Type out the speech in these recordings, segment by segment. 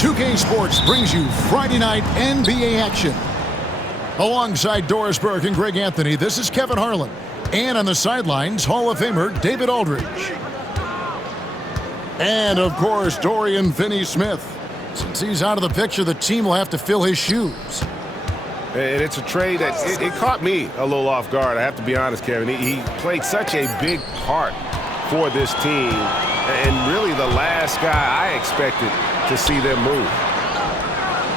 2K Sports brings you Friday night NBA action. Alongside Doris Burke and Greg Anthony, this is Kevin Harlan. And on the sidelines, Hall of Famer David Aldridge. And, of course, Dorian Finney-Smith. Since he's out of the picture, the team will have to fill his shoes. And it's a trade that it caught me a little off guard, I have to be honest, Kevin. He played such a big part for this team, and really the last guy I expected to see them move.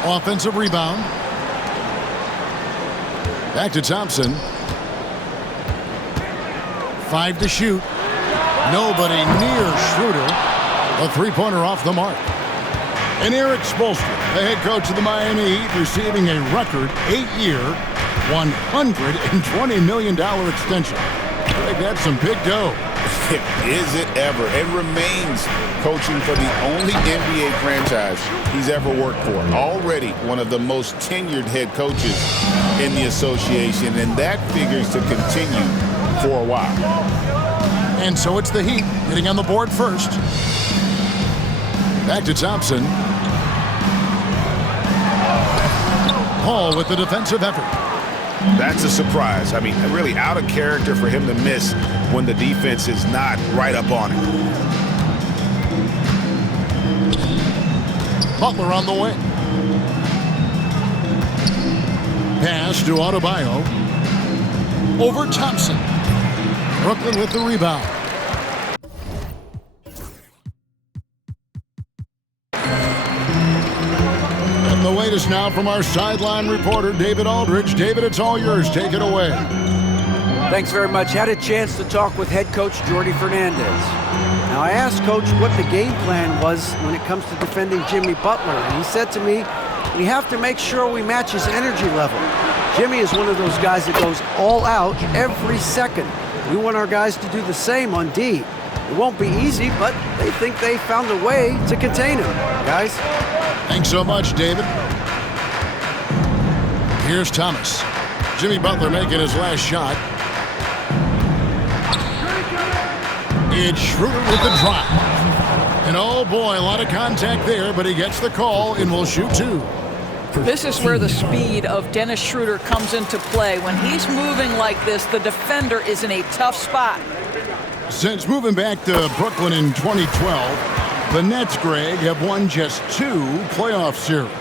Offensive rebound. Back to Thompson. 5 to shoot. Nobody near Schroeder. A three-pointer off the mark. And Eric Spoelstra, the head coach of the Miami Heat, receiving a record 8-year, $120 million extension. Greg, that's some big dough. Is it ever? It remains coaching for the only NBA franchise he's ever worked for. Already one of the most tenured head coaches in the association, and that figures to continue for a while. And so it's the Heat getting on the board first. Back to Thompson. Paul with the defensive effort. That's a surprise. I mean, really out of character for him to miss when the defense is not right up on him. Butler on the way. Pass to Adebayo. Over Thompson. Brooklyn with the rebound. And the latest now from our sideline reporter, David Aldridge. David, it's all yours. Take it away. Thanks very much. Had a chance to talk with head coach Jordi Fernandez. Now, I asked Coach what the game plan was when it comes to defending Jimmy Butler, and he said to me, we have to make sure we match his energy level. Jimmy is one of those guys that goes all out every second. We want our guys to do the same on D. It won't be easy, but they think they found a way to contain him. Guys? Thanks so much, David. Here's Thomas. Jimmy Butler making his last shot. It's Schroeder with the drop. And oh boy, a lot of contact there, but he gets the call and will shoot 2. This is where the speed of Dennis Schroeder comes into play. When he's moving like this, the defender is in a tough spot. Since moving back to Brooklyn in 2012, the Nets, Greg, have won just 2 playoff series.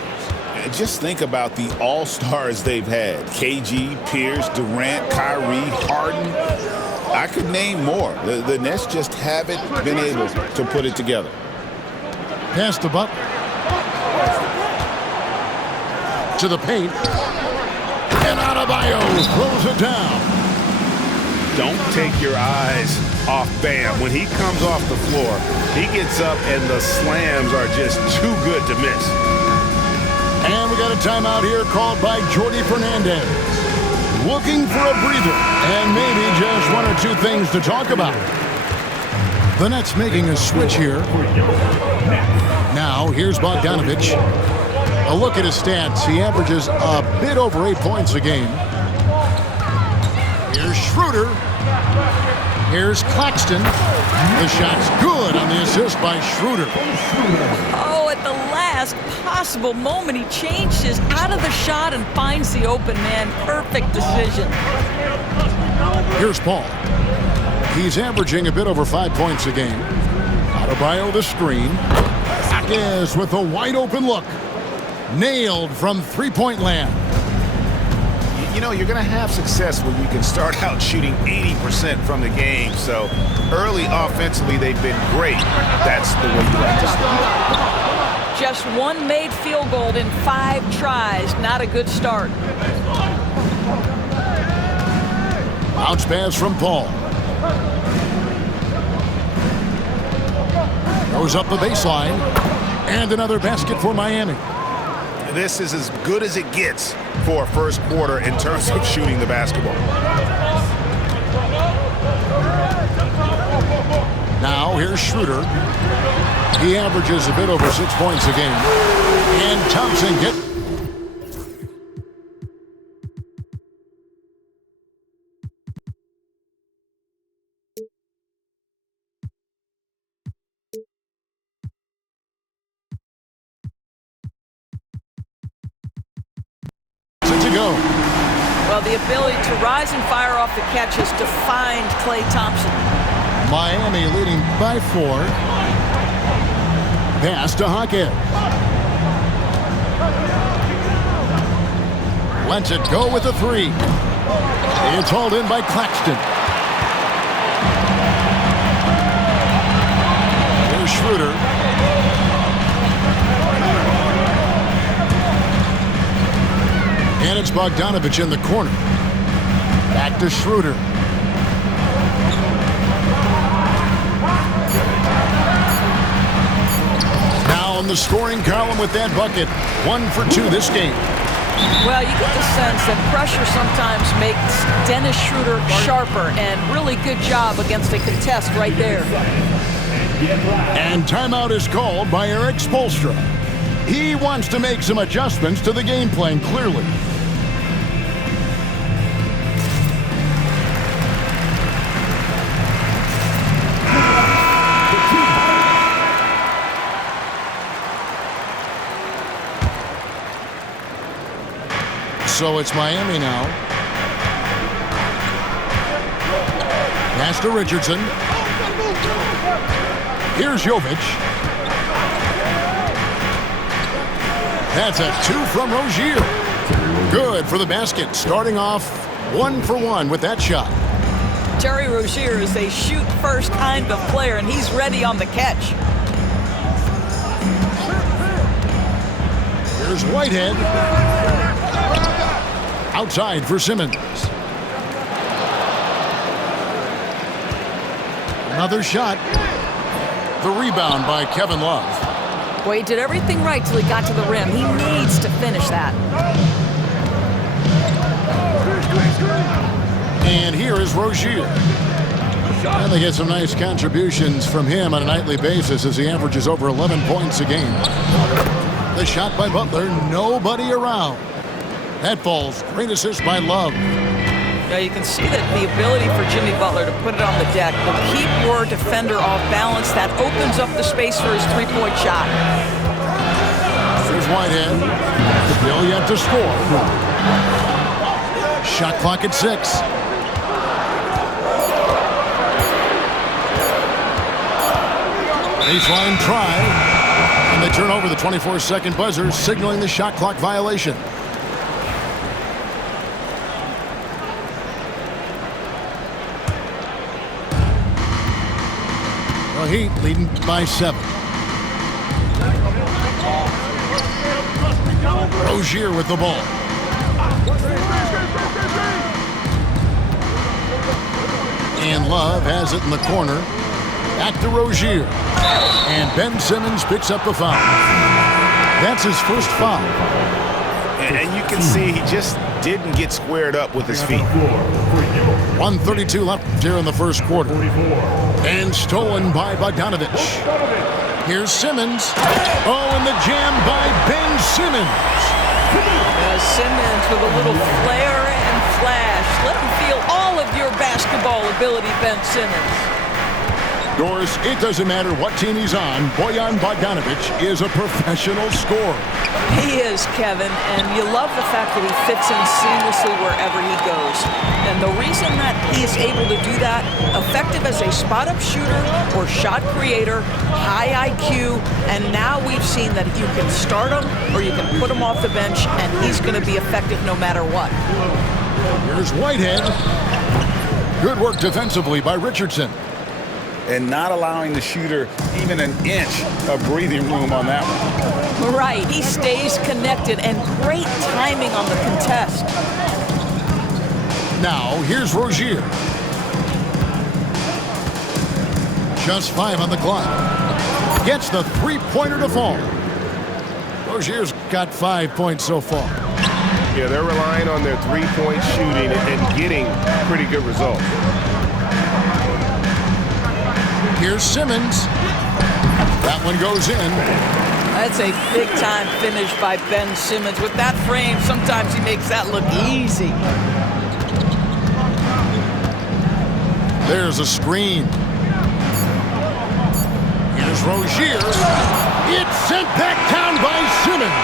Just think about the all-stars they've had. KG, Pierce, Durant, Kyrie, Harden. I could name more. The Nets just haven't been able to put it together. Pass to Butler. To the paint. And Adebayo throws it down. Don't take your eyes off Bam. When he comes off the floor, he gets up and the slams are just too good to miss. And we got a timeout here called by Jordi Fernandez. Looking for a breather and maybe just 1 or 2 things to talk about. The Nets making a switch here. Now here's Bogdanovich. A look at his stats. He averages a bit over 8 points a game. Here's Schroeder. Here's Claxton. The shot's good on the assist by Schroeder. Oh, at the last possible moment, he changes his out of the shot and finds the open man. Perfect decision. Here's Paul. He's averaging a bit over 5 points a game. Adebayo the screen. Yes, with a wide open look. Nailed from three-point land. You know, you're going to have success when you can start out shooting 80% from the game. So early offensively, they've been great. That's the way you like to start. Just 1 made field goal in 5 tries. Not a good start. Bounce pass from Paul. Goes up the baseline. And another basket for Miami. This is as good as it gets for a first quarter in terms of shooting the basketball. Now here's Schroeder. He averages a bit over 6 points a game. And Thompson gets Well, the ability to rise and fire off the catch has defined Klay Thompson. Miami leading by 4. Pass to Hawkins. Lets it go with a 3. It's hauled in by Claxton. Here's Schroeder. And it's Bogdanovich in the corner. Back to Schroeder. Now in the scoring column with that bucket. 1 for 2 this game. Well, you get the sense that pressure sometimes makes Dennis Schroeder sharper, and really good job against a contest right there. And timeout is called by Eric Spoelstra. He wants to make some adjustments to the game plan, clearly. So it's Miami now. Pass to Richardson. Here's Jovic. That's a 2 from Rozier. Good for the basket. Starting off 1 for 1 with that shot. Terry Rozier is a shoot-first kind of player, and he's ready on the catch. Here's Whitehead. Outside for Simmons. Another shot. The rebound by Kevin Love. Boy, he did everything right till he got to the rim. He needs to finish that. And here is Rozier. And they get some nice contributions from him on a nightly basis as he averages over 11 points a game. The shot by Butler, nobody around. That falls. Great assist by Love. Yeah, you can see that the ability for Jimmy Butler to put it on the deck will keep your defender off balance. That opens up the space for his three-point shot. Here's Whitehead. Still yet to score. Shot clock at 6. Baseline try. And they turn over the 24-second buzzer, signaling the shot clock violation. Heat leading by 7. Rozier with the ball. And Love has it in the corner. Back to Rozier. And Ben Simmons picks up the foul. That's his first foul. And you can see he just didn't get squared up with his feet. 1:32 left here in the first quarter. And stolen by Bogdanovich. Here's Simmons. Oh, and the jam by Ben Simmons. Simmons with a little flair and flash. Let him feel all of your basketball ability, Ben Simmons. Doris, it doesn't matter what team he's on, Bojan Bogdanovich is a professional scorer. He is, Kevin, and you love the fact that he fits in seamlessly wherever he goes. And the reason that he is able to do that, effective as a spot-up shooter or shot creator, high IQ, and now we've seen that you can start him or you can put him off the bench, and he's going to be effective no matter what. Here's Whitehead. Good work defensively by Richardson. And not allowing the shooter even an inch of breathing room on that one. Right, he stays connected, and great timing on the contest. Now, here's Rozier. Just 5 on the clock. Gets the three-pointer to fall. Rozier's got 5 points so far. Yeah, they're relying on their three-point shooting and getting pretty good results. Here's Simmons. That one goes in. That's a big-time finish by Ben Simmons. With that frame, sometimes he makes that look easy. There's a screen. Here's Rozier. It's sent back down by Simmons.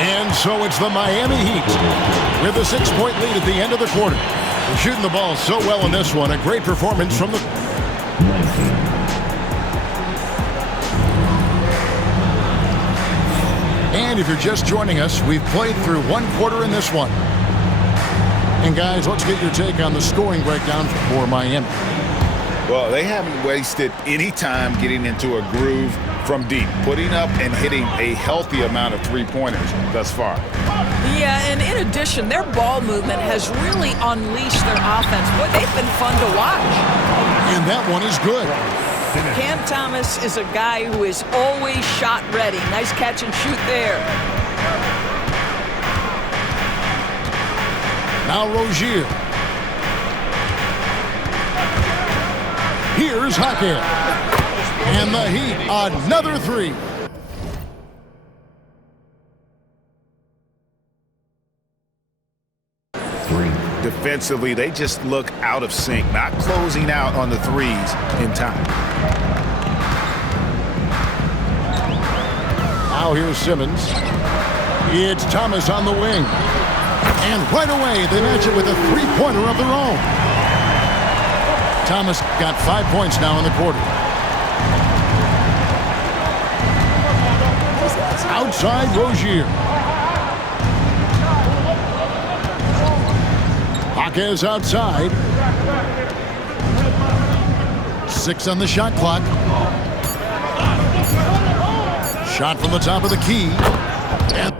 And so it's the Miami Heat with a 6-point lead at the end of the quarter. They're shooting the ball so well in this one. A great performance from the... And if you're just joining us, we've played through one quarter in this one. And guys, let's get your take on the scoring breakdown for Miami. Well, they haven't wasted any time getting into a groove from deep, putting up and hitting a healthy amount of three-pointers thus far. Yeah, and in addition, their ball movement has really unleashed their offense. Boy, they've been fun to watch. And that one is good. Cam Thomas is a guy who is always shot ready. Nice catch and shoot there. Now Rozier. Here's Hackett. And the Heat, another three. Defensively, they just look out of sync, not closing out on the threes in time. Now here's Simmons. It's Thomas on the wing. And right away, they match it with a three-pointer of their own. Thomas got 5 points now in the quarter. Outside Rozier. Jaquez outside. 6 on the shot clock. Shot from the top of the key. And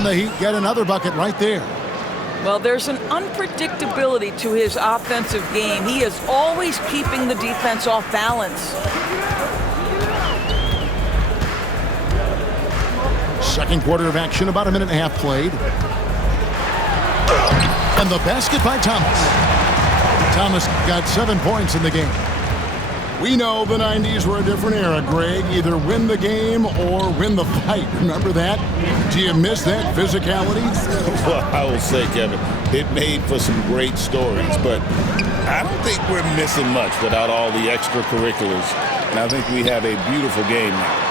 the Heat get another bucket right there. Well, there's an unpredictability to his offensive game. He is always keeping the defense off balance. Second quarter of action, about a minute and a half played. And the basket by Thomas. Thomas got 7 points in the game. We know the 90s were a different era, Greg. Either win the game or win the fight. Remember that? Do you miss that physicality? Well, I will say, Kevin, it made for some great stories, but I don't think we're missing much without all the extracurriculars. And I think we have a beautiful game now.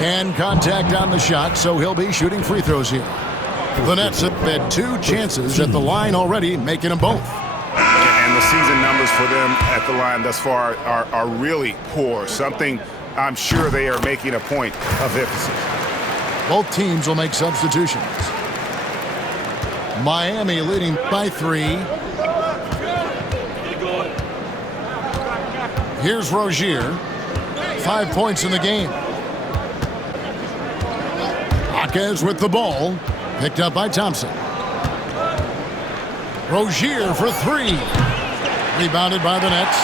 And contact on the shot, so he'll be shooting free throws here. The Nets have had 2 chances at the line already, making them both. And the season numbers for them at the line thus far are really poor. Something I'm sure they are making a point of emphasis. Both teams will make substitutions. Miami leading by 3. Here's Rozier. 5 points in the game. Jaquez with the ball. Picked up by Thompson. Rozier for 3. Rebounded by the Nets.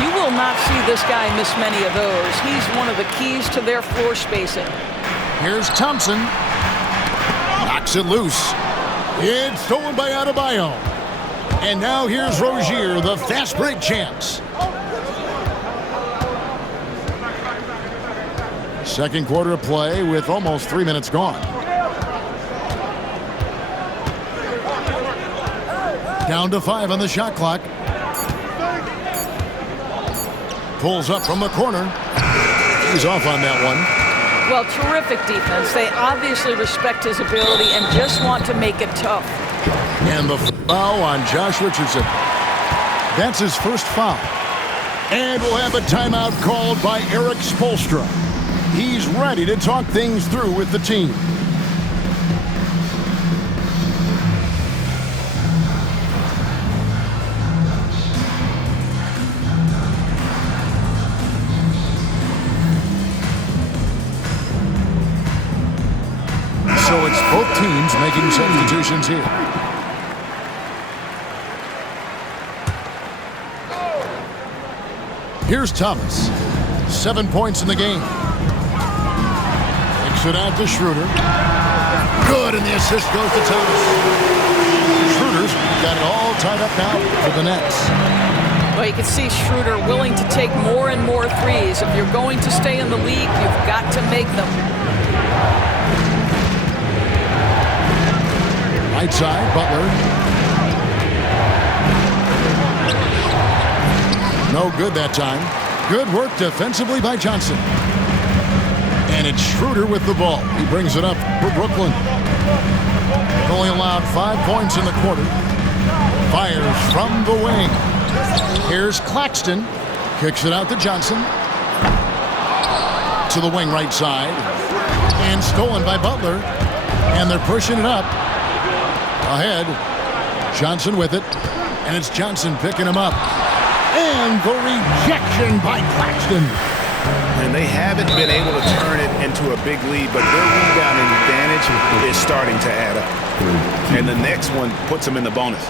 You will not see this guy miss many of those. He's one of the keys to their floor spacing. Here's Thompson. Knocks it loose. It's stolen by Adebayo. And now here's Rozier, the fast break chance. Second quarter of play with almost 3 minutes gone. Down to 5 on the shot clock. Pulls up from the corner. He's off on that one. Well, terrific defense. They obviously respect his ability and just want to make it tough. And the foul on Josh Richardson. That's his first foul. And we'll have a timeout called by Erik Spoelstra. He's ready to talk things through with the team. So it's both teams making substitutions here. Here's Thomas. 7 points in the game. Takes it out to Schroeder. Good, and the assist goes to Thomas. Schroeder's got it all tied up now for the Nets. Well, you can see Schroeder willing to take more and more threes. If you're going to stay in the league, you've got to make them. Right side, Butler. No good that time. Good work defensively by Johnson. And it's Schroeder with the ball. He brings it up for Brooklyn. Only allowed 5 points in the quarter. Fires from the wing. Here's Claxton. Kicks it out to Johnson. To the wing right side. And stolen by Butler. And they're pushing it up. Ahead. Johnson with it. And it's Johnson picking him up. And the rejection by Claxton. And they haven't been able to turn it into a big lead, but their rebounding advantage is starting to add up. And the next one puts them in the bonus.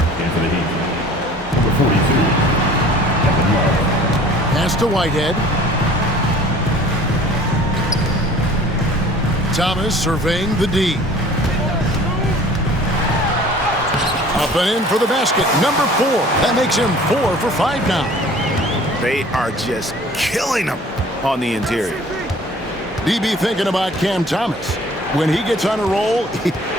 Pass to Whitehead. Thomas surveying the D. Up and in for the basket. Number 4. That makes him 4 for 5 now. They are just killing them on the interior. DB thinking about Cam Thomas. When he gets on a roll,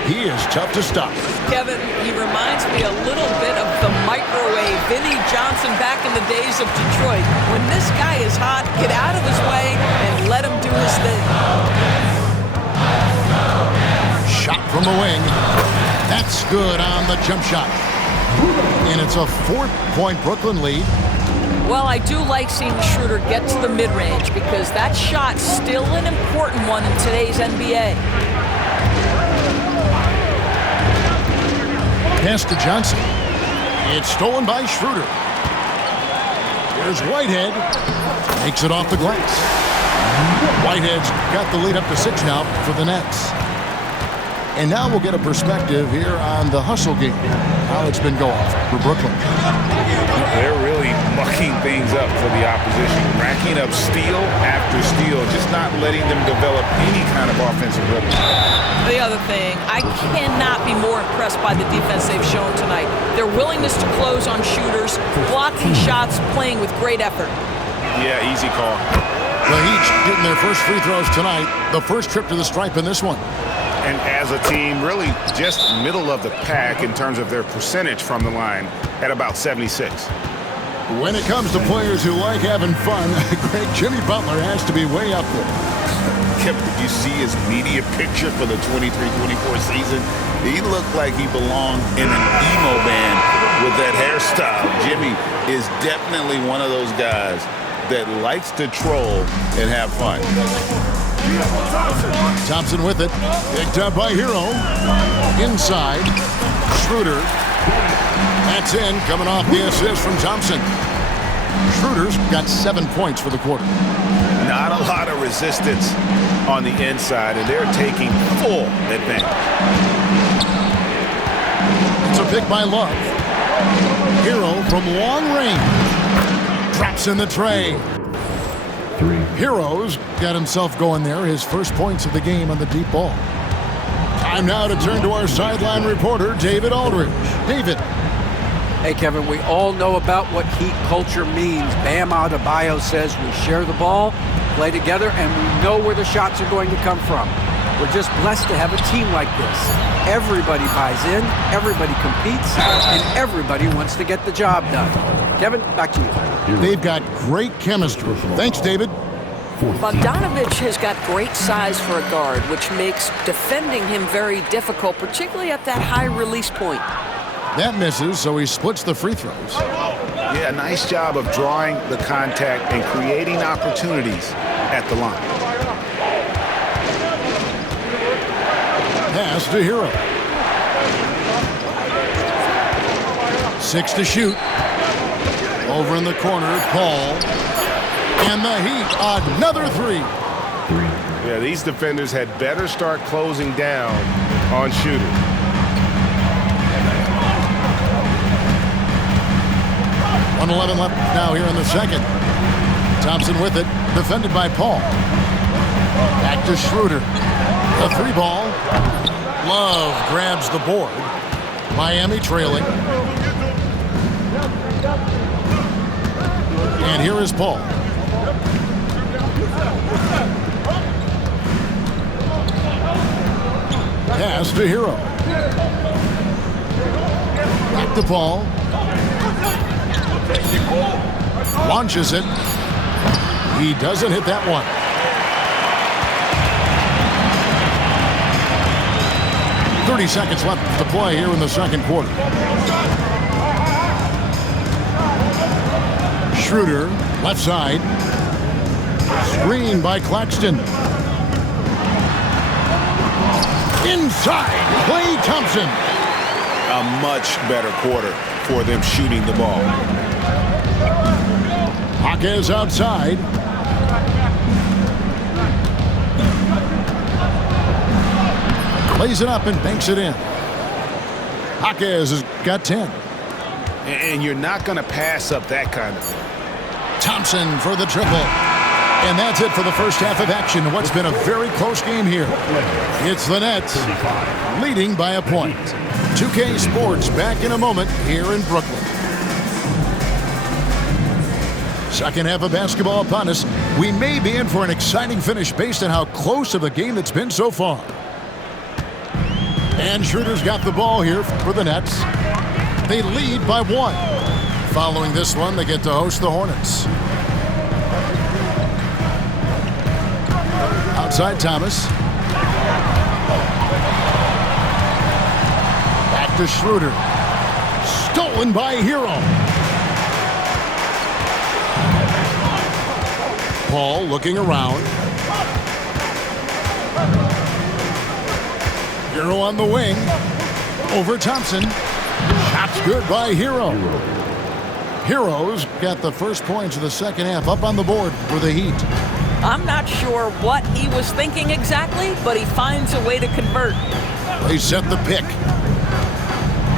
he is tough to stop. Kevin, he reminds me a little bit of the microwave Vinnie Johnson back in the days of Detroit. When this guy is hot, get out of his way and let him do his thing. Shot from the wing. That's good on the jump shot. And it's a 4-point Brooklyn lead. Well, I do like seeing Schroeder get to the mid-range because that shot's still an important one in today's NBA. Pass to Johnson. It's stolen by Schroeder. Here's Whitehead. Makes it off the glass. Whitehead's got the lead up to 6 now for the Nets. And now we'll get a perspective here on the hustle game, how it's been going for Brooklyn. They're really mucking things up for the opposition, racking up steal after steal, just not letting them develop any kind of offensive rhythm. The other thing, I cannot be more impressed by the defense they've shown tonight. Their willingness to close on shooters, blocking shots, playing with great effort. Yeah, easy call. The Heat getting their first free throws tonight, the first trip to the stripe in this one. And as a team, really just middle of the pack in terms of their percentage from the line at about 76. When it comes to players who like having fun, great Jimmy Butler has to be way up there. Kevin, did you see his media picture for the 23-24 season? He looked like he belonged in an emo band with that hairstyle. Jimmy is definitely one of those guys that likes to troll and have fun. Thompson with it. Picked up by Hero. Inside. Schroeder. That's in. Coming off the assist from Thompson. Schroeder's got 7 points for the quarter. Not a lot of resistance on the inside, and they're taking full advantage. It's a pick by Love. Hero from long range. Drops in the tray. Hero's got himself going there. His first points of the game on the deep ball. Time now to turn to our sideline reporter, David Aldridge. David. Hey, Kevin, we all know about what Heat culture means. Bam Adebayo says we share the ball, play together, and we know where the shots are going to come from. We're just blessed to have a team like this. Everybody buys in, everybody competes, and everybody wants to get the job done. Kevin, back to you. They've got great chemistry. Thanks, David. Bogdanovich has got great size for a guard, which makes defending him very difficult, particularly at that high release point. That misses, so he splits the free throws. Yeah, nice job of drawing the contact and creating opportunities at the line. Pass to Hero. 6 to shoot. Over in the corner, Paul. And the Heat, another 3. Yeah, these defenders had better start closing down on shooters. .11 left now here in the second. Thompson with it, defended by Paul. Back to Schroeder. The 3 ball. Love grabs the board. Miami trailing. And here is Paul. Pass to Hero. Back to Paul. Launches it. He doesn't hit that one. 30 seconds left to play here in the second quarter. Schroeder, left side. Screen by Claxton. Inside, Klay Thompson. A much better quarter for them shooting the ball. Jaquez outside. Lays it up and banks it in. Jaquez has got 10. And you're not going to pass up that kind of thing. Thompson for the triple. And that's it for the first half of action. What's been a very close game here. It's the Nets leading by a point. 2K Sports back in a moment here in Brooklyn. Second half of basketball upon us. We may be in for an exciting finish based on how close of the game it's been so far. And Schroeder's got the ball here for the Nets. They lead by 1. Following this one, they get to host the Hornets. Outside Thomas. Back to Schroeder. Stolen by Hero. Paul looking around. Hero on the wing. Over Thompson. Shot's good by Hero. Hero's got the first points of the second half up on the board for the Heat. I'm not sure what he was thinking exactly, but he finds a way to convert. They set the pick.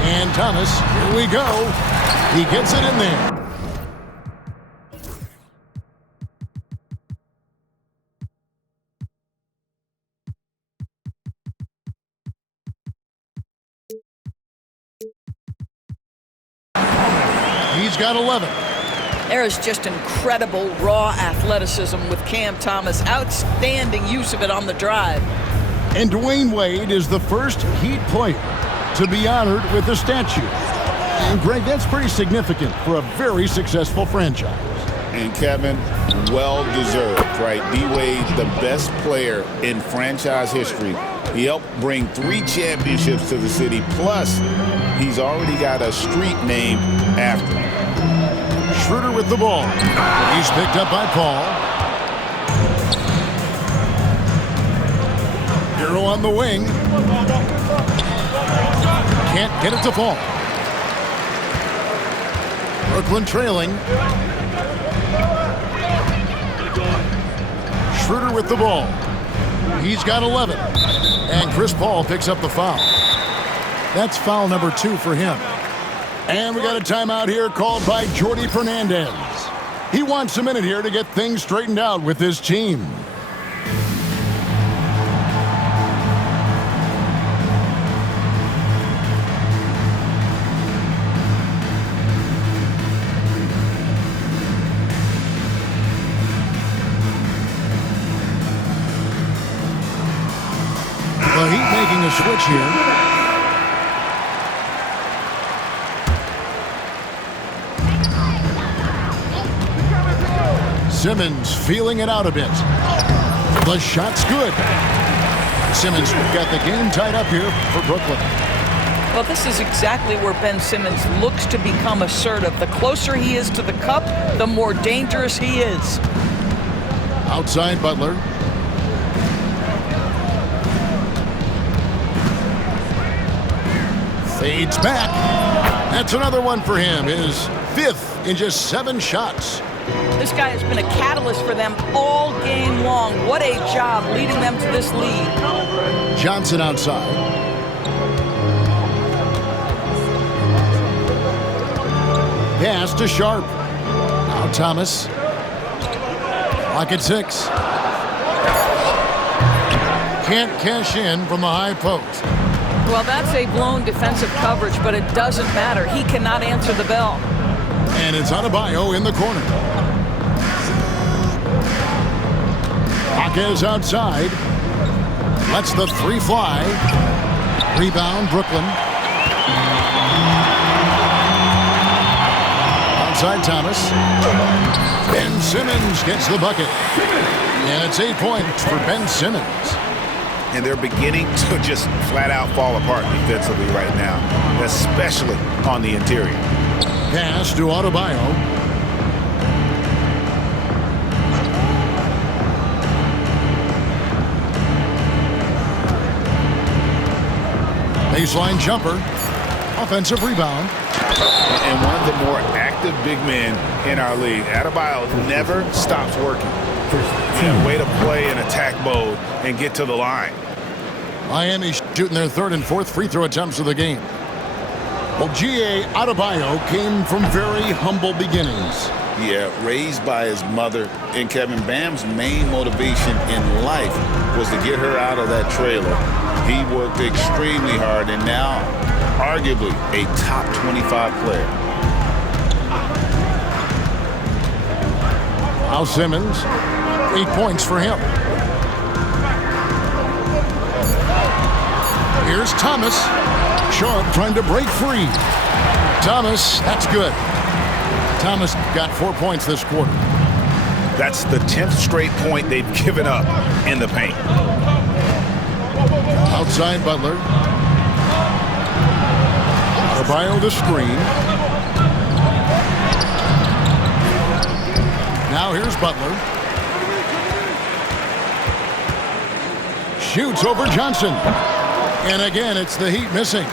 And Thomas, here we go. He gets it in there. He's got 11. There is just incredible raw athleticism with Cam Thomas. Outstanding use of it on the drive. And Dwayne Wade is the first Heat player to be honored with a statue. And Greg, that's pretty significant for a very successful franchise. And Kevin, well-deserved, right? D-Wade, the best player in franchise history. He helped bring 3 championships to the city. Plus, he's already got a street named after him. Schroeder with the ball. He's picked up by Paul. Hero on the wing. Can't get it to fall. Brooklyn trailing. Schroeder with the ball. He's got 11. And Chris Paul picks up the foul. That's foul number 2 for him. And we got a timeout here called by Jordi Fernandez. He wants a minute here to get things straightened out with his team. The Heat making a switch here. Simmons feeling it out a bit. The shot's good. Simmons got the game tied up here for Brooklyn. Well, this is exactly where Ben Simmons looks to become assertive. The closer he is to the cup, the more dangerous he is. Outside Butler. Fades back. That's another one for him. His 5th in just 7 shots. This guy has been a catalyst for them all game long. What a job leading them to this lead. Johnson outside. Pass to Sharp. Now Thomas. Clock at 6. Can't cash in from the high post. Well, that's a blown defensive coverage, but it doesn't matter. He cannot answer the bell. And it's Adebayo in the corner. Jaquez outside. Lets the 3 fly. Rebound, Brooklyn. Outside Thomas. Ben Simmons gets the bucket. And it's 8 points for Ben Simmons. and they're beginning to just flat out fall apart defensively right now, especially on the interior. Pass to Adebayo. Baseline jumper. Offensive rebound. And one of the more active big men in our league. Adebayo never stops working. Way to play in attack mode and get to the line. Miami shooting their third and fourth free throw attempts of the game. Well, G.A. Adebayo came from very humble beginnings. Yeah, raised by his mother. And Kevin, Bam's main motivation in life was to get her out of that trailer. He worked extremely hard and now arguably a top 25 player. Al Simmons, 8 points for him. Here's Thomas. Sharp trying to break free. Thomas, that's good. Thomas got 4 points this quarter. That's the 10th straight point they've given up in the paint. Outside Butler. Adebayo the screen. Now here's Butler. Shoots over Johnson. And again, it's the Heat missing.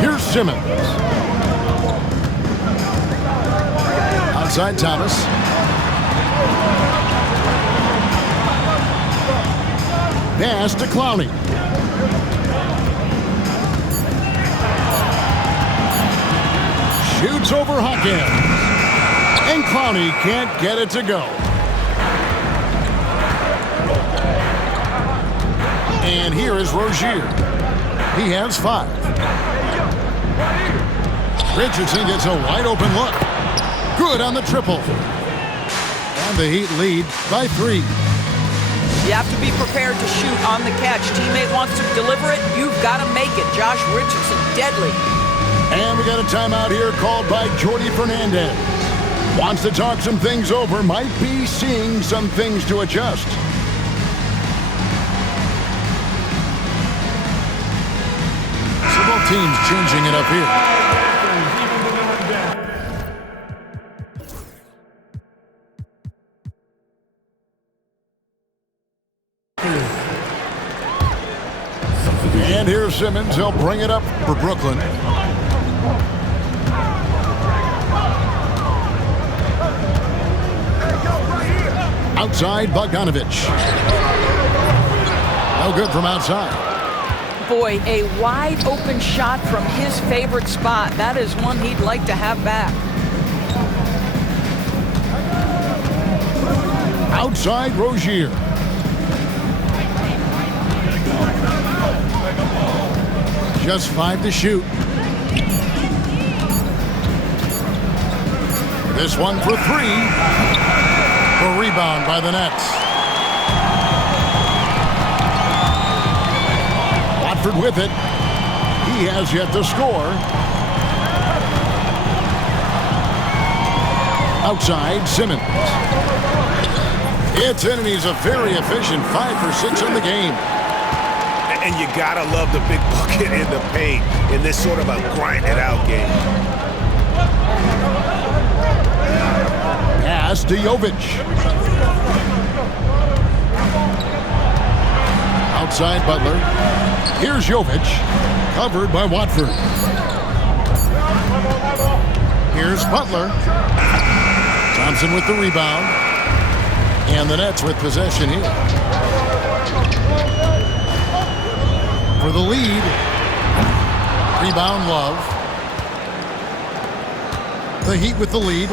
Here's Simmons. Outside Thomas. Pass to Clowney. Shoots over Hawkins. And Clowney can't get it to go. And here is Rozier. He has 5. Richardson gets a wide open look. Good on the triple. And the Heat lead by 3. You have to be prepared to shoot on the catch. Teammate wants to deliver it, you've got to make it. Josh Richardson, deadly. And we got a timeout here called by Jordi Fernandez. Wants to talk some things over, might be seeing some things to adjust. So both teams changing it up here. And here's Simmons. He'll bring it up for Brooklyn. Outside, Bogdanovich. No good from outside. Boy, a wide open shot from his favorite spot. That is one he'd like to have back. Outside, Rozier. Just 5 to shoot. This one for 3. A rebound by the Nets. Watford with it. He has yet to score. Outside, Simmons. It's in, and he's a very efficient 5 for 6 in the game. And you gotta love the big bucket in the paint in this sort of a grind-it-out game. Pass to Jovic. Outside Butler. Here's Jovic. Covered by Watford. Here's Butler. Thompson with the rebound. And the Nets with possession here. For the lead. Rebound, Love. The Heat with the lead.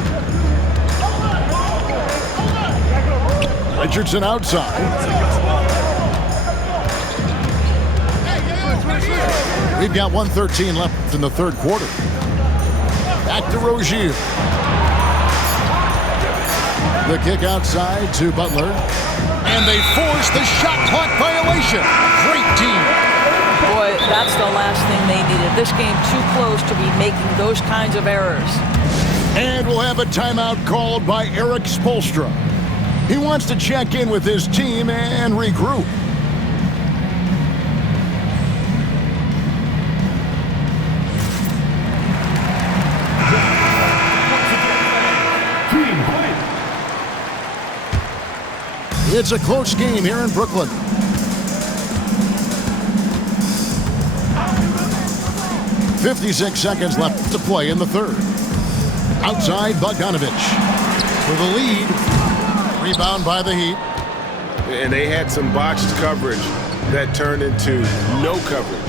Richardson outside. We've got 1:13 left in the third quarter. Back to Rozier. The kick outside to Butler. And they force the shot clock violation. Great team. Boy, that's the last thing they needed. This game too close to be making those kinds of errors. And we'll have a timeout called by Eric Spoelstra. He wants to check in with his team and regroup. It's a close game here in Brooklyn. .56 seconds left to play in the third. Outside Bogdanovic for the lead. Rebound by the Heat. And they had some botched coverage that turned into no coverage.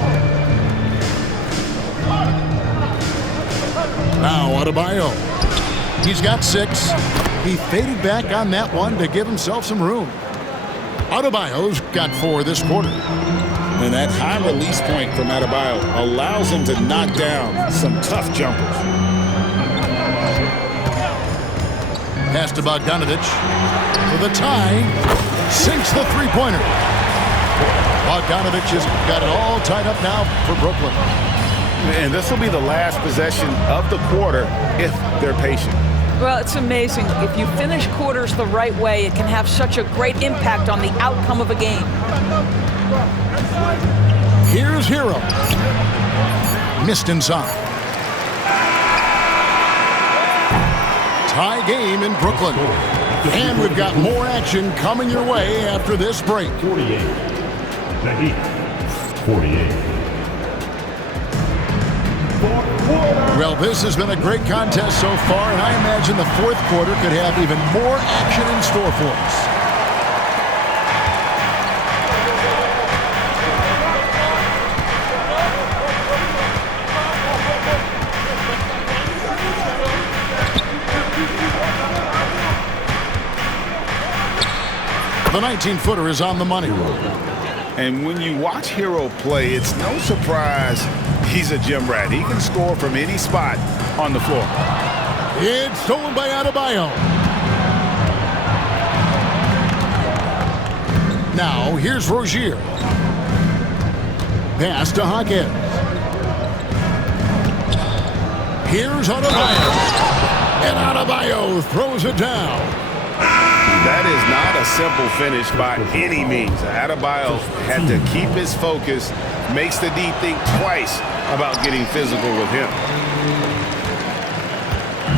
Now Adebayo. He's got 6. He faded back on that one to give himself some room. Adebayo's got 4 this quarter. And that high release point from Adebayo allows him to knock down some tough jumpers. Pass to Bogdanovic for the tie. Sinks the three-pointer. Bogdanovic has got it all tied up now for Brooklyn. And this will be the last possession of the quarter if they're patient. Well, it's amazing. If you finish quarters the right way, it can have such a great impact on the outcome of a game. Here's Hero. Missed inside. Tie game in Brooklyn. And we've got more action coming your way after this break. 48. The Heat. 48. Well, this has been a great contest so far, and I imagine the fourth quarter could have even more action in store for us. The 19-footer is on the money. And when you watch Hero play, it's no surprise he's a gym rat. He can score from any spot on the floor. It's stolen by Adebayo. Now, here's Rozier. Pass to Hawkins. Here's Adebayo. And Adebayo throws it down. That is not a simple finish by any means. Adebayo had to keep his focus, makes the D think twice about getting physical with him.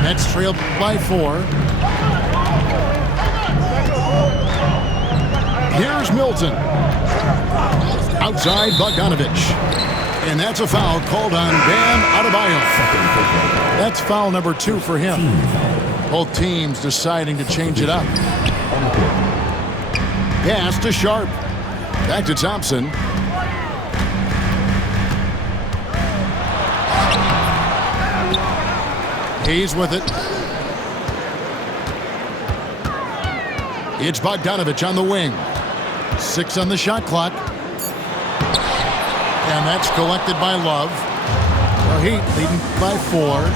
Nets trailed by 4. Here's Milton. Outside Bogdanovic. And that's a foul called on Bam Adebayo. That's foul number 2 for him. Both teams deciding to change it up. Pass to Sharp. Back to Thompson. He's with it. It's Bogdanovic on the wing. 6 on the shot clock. And that's collected by Love. The Heat leading by 4.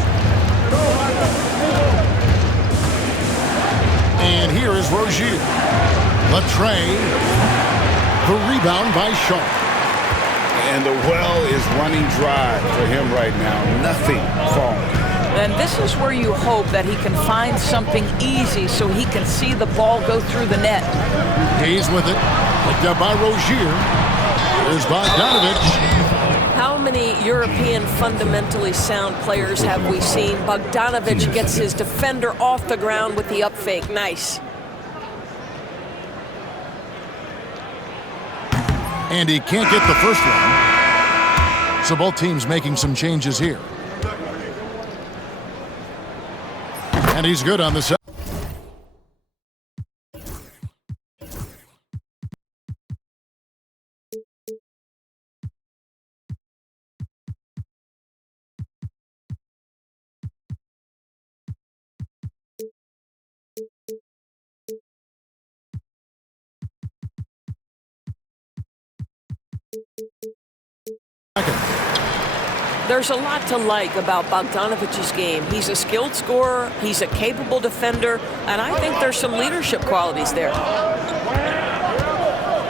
And here is Rozier. Latrey. The rebound by Sharp. And the well is running dry for him right now. Nothing falling. And this is where you hope that he can find something easy so he can see the ball go through the net. He's with it. Picked up by Rozier. There's Bogdanovic. How many European fundamentally sound players have we seen? Bogdanovic gets his defender off the ground with the up fake. Nice. And he can't get the first one. So both teams making some changes here. And he's good on the set. There's a lot to like about Bogdanovic's game. He's a skilled scorer, he's a capable defender, and I think there's some leadership qualities there.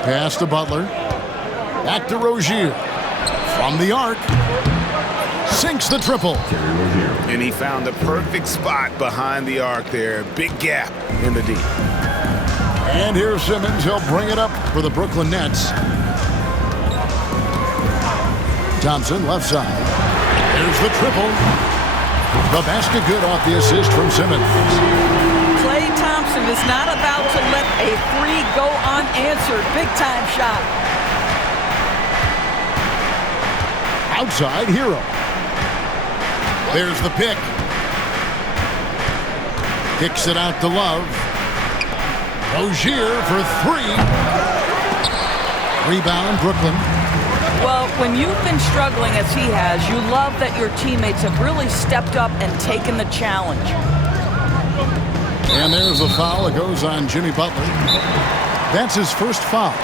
Pass to Butler. Back to Rozier. From the arc. Sinks the triple. And he found the perfect spot behind the arc there. Big gap in the D. And here's Simmons. He'll bring it up for the Brooklyn Nets. Thompson, left side. There's the triple. The basket good off the assist from Simmons. Klay Thompson is not about to let a three go unanswered. Big-time shot. Outside, Hero. There's the pick. Kicks it out to Love. Rozier for three. Rebound, Brooklyn. Well, when you've been struggling as he has, you love that your teammates have really stepped up and taken the challenge. And there's the foul. It goes on Jimmy Butler. That's his first foul.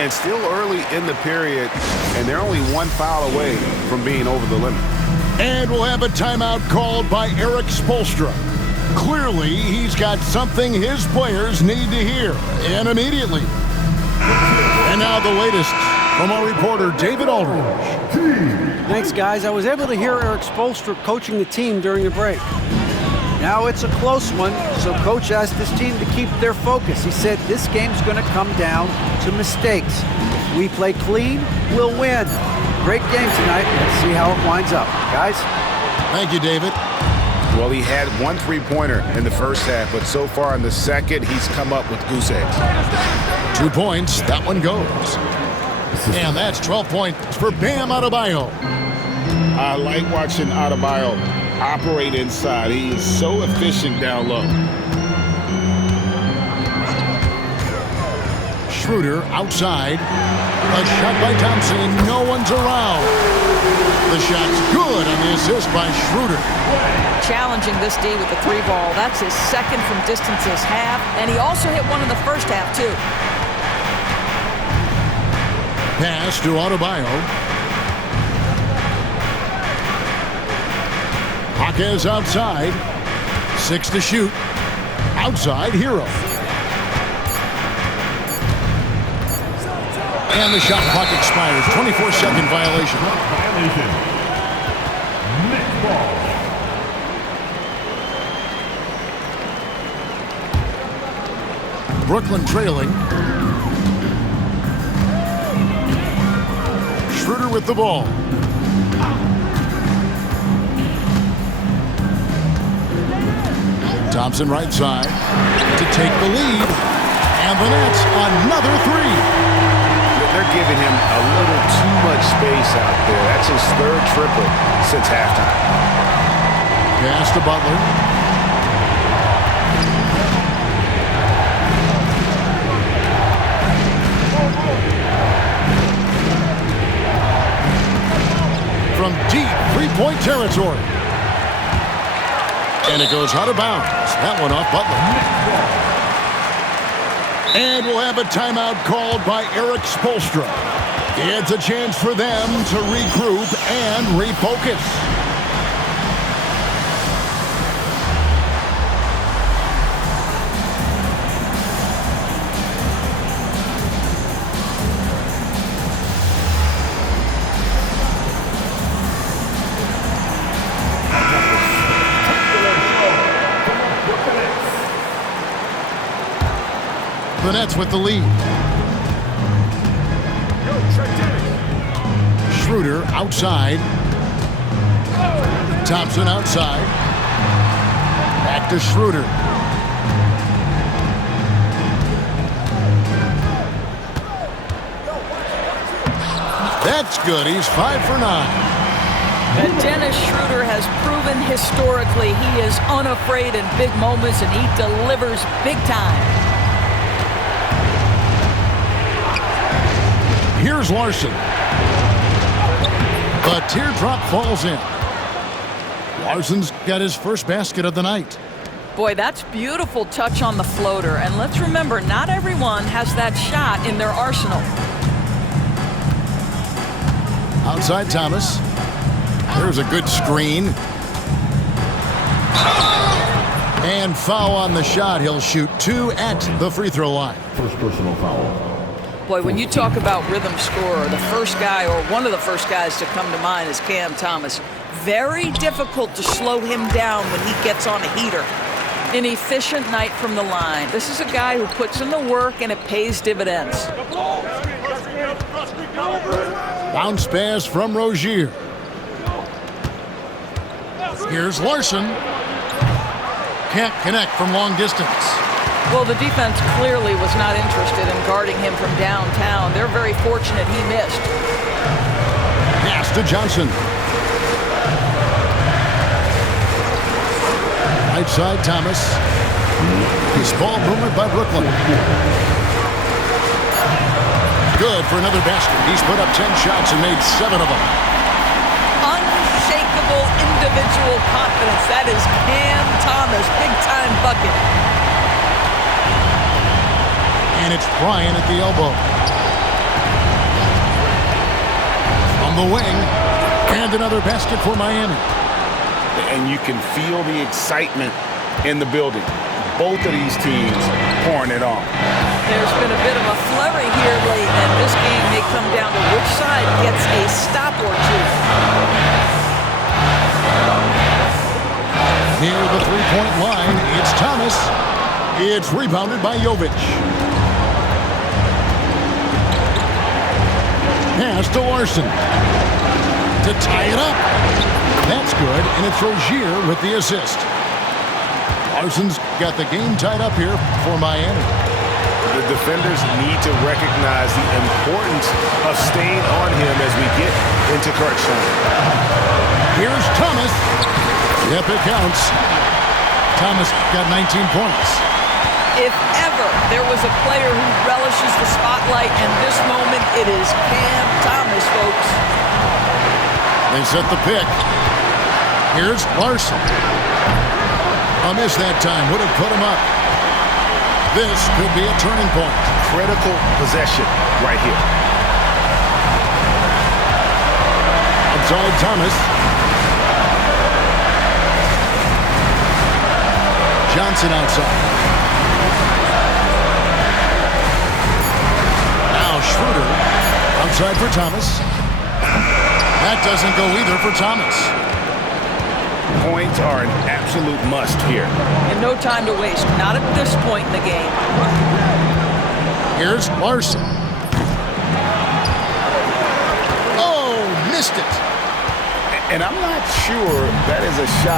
And still early in the period, and they're only one foul away from being over the limit. And we'll have a timeout called by Erik Spoelstra. Clearly, he's got something his players need to hear, and immediately. And now the latest from our reporter, David Aldridge. Thanks, guys. I was able to hear Erik Spoelstra coaching the team during the break. Now it's a close one, so Coach asked his team to keep their focus. He said this game's going to come down to mistakes. If we play clean, we'll win. Great game tonight. Let's see how it winds up. Guys? Thank you, David. Well, he had one three-pointer in the first half, but so far in the second, he's come up with goose eggs. 2 points. That one goes. And that's 12 points for Bam Adebayo. I like watching Adebayo operate inside. He is so efficient down low. Schroeder outside. A shot by Thompson. No one's around. The shot's good on the assist by Schroeder. Challenging this D with the three ball. That's his second from distance this half. And he also hit one in the first half, too. Pass to Adebayo. Jaquez outside. 6 to shoot. Outside, Hero. And the shot clock expires. 24-second violation. Next ball. Brooklyn trailing. Schroeder with the ball. Thompson right side to take the lead. And the Nets another three. They're giving him a little too much space out there. That's his third triple since halftime. Pass to Butler. From deep three-point territory. And it goes out of bounds. That one off Butler. And we'll have a timeout called by Erik Spoelstra. It's a chance for them to regroup and refocus. The Nets with the lead. Schroeder outside. Thompson outside. Back to Schroeder. That's good. He's 5 for 9. And Dennis Schroeder has proven historically he is unafraid in big moments, and he delivers big time. Here's Larson. The teardrop falls in. Larson's got his first basket of the night. Boy, that's beautiful touch on the floater. And let's remember, not everyone has that shot in their arsenal. Outside Thomas. There's a good screen. And foul on the shot. He'll shoot 2 at the free throw line. First personal foul. Boy, when you talk about rhythm scorer, the first guy or one of the first guys to come to mind is Cam Thomas. Very difficult to slow him down when he gets on a heater. An efficient night from the line. This is a guy who puts in the work and it pays dividends. Bounce pass from Rozier. Here's Larson. Can't connect from long distance. Well, the defense clearly was not interested in guarding him from downtown. They're very fortunate he missed. Pass to Johnson. Right side, Thomas. This ball movement by Brooklyn. Good for another basket. He's put up 10 shots and made 7 of them. Unshakable individual confidence. That is Cam Thomas. Big-time bucket. And it's Bryant at the elbow. From the wing. And another basket for Miami. And you can feel the excitement in the building. Both of these teams pouring it on. There's been a bit of a flurry here late, and this game may come down to which side gets a stop or two. Near the three-point line, it's Thomas. It's rebounded by Jovic. Pass to Larson. To tie it up. That's good, and it's Rozier with the assist. Larson's got the game tied up here for Miami. The defenders need to recognize the importance of staying on him as we get into crunch time. Here's Thomas. Yep, it counts. Thomas got 19 points. If ever there was a player who relishes the spotlight in this moment, it is Cam Thomas, folks. They set the pick. Here's Larson. A miss that time would have put him up. This could be a turning point. Critical possession right here. Outside Thomas. Johnson outside. Now Schroeder outside for Thomas. That doesn't go either for Thomas. Points are an absolute must here. And no time to waste. Not at this point in the game. Here's Larson. Oh, missed it. And I'm not sure that is a shot